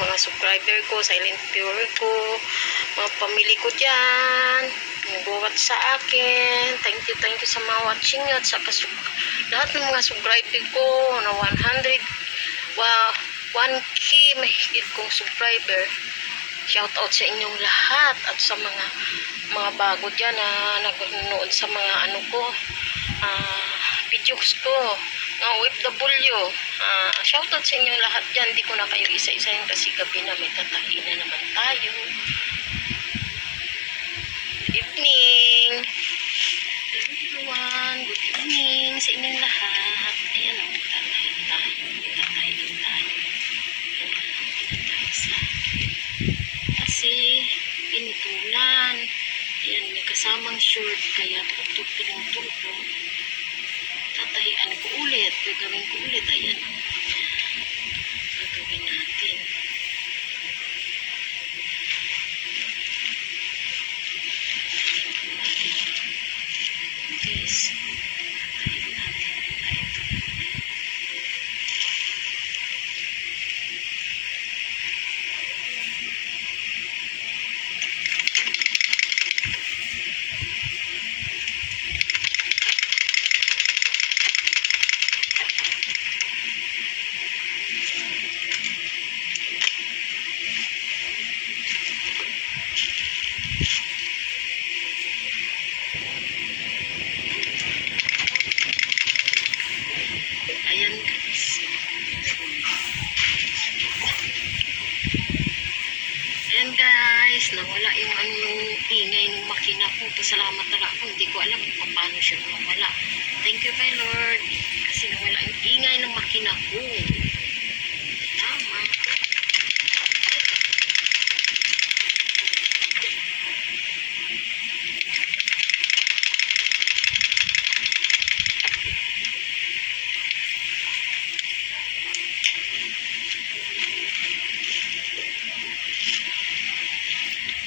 mga subscriber ko, silent viewer ko, mga pamilya ko dyan, nag-watch sa akin. Thank you sa mga watching nyo at sa lahat ng mga subscriber ko na 1K mahigit kong subscriber. Shout out sa inyong lahat at sa mga bago dyan na nag-nood sa mga videos ko, mga OFW. Shoutout sa inyo lahat dyan. Di ko na kayo isa-isahin kasi gabi na, may tatahin na naman tayo. Good evening everyone. Good evening sa inyong lahat. Ayan o, tatahin tayo. Tatahin tayo. Kasi pinutulan. Ayan, may kasamang short kaya pinutol ko. Tatahian ko ulit. Gagawin ko ulit. Ayan. Gagawin natin. Guys. Tatahian natin. Ayan guys. Ayan guys, nawala yung ingay ng makina ko. Pasalamat na ako. Hindi ko alam kung paano siya nawala. Thank you kay Lord. Kasi nawala yung ingay ng makina ko. Tama.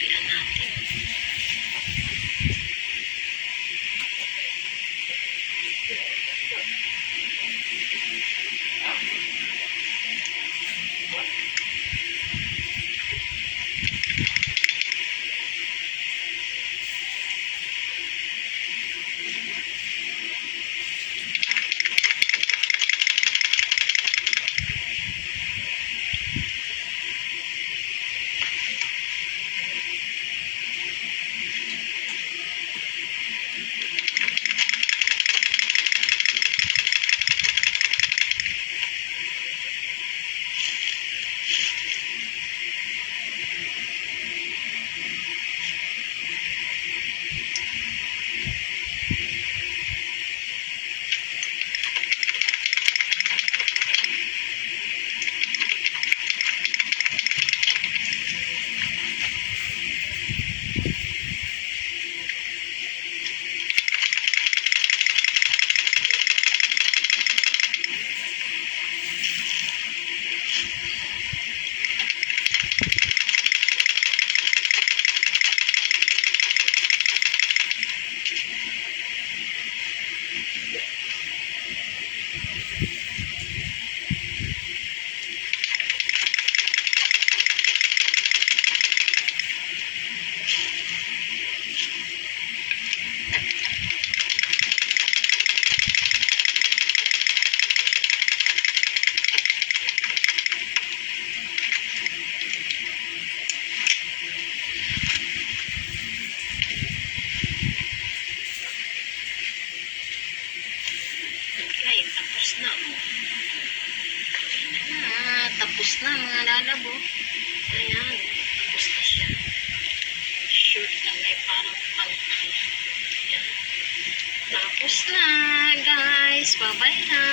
Tignan natin. Tapos na mga lalabo. Ayan, tapos na siya. Short na may parang pangko. Ayan. Tapos na guys. Bye-bye na.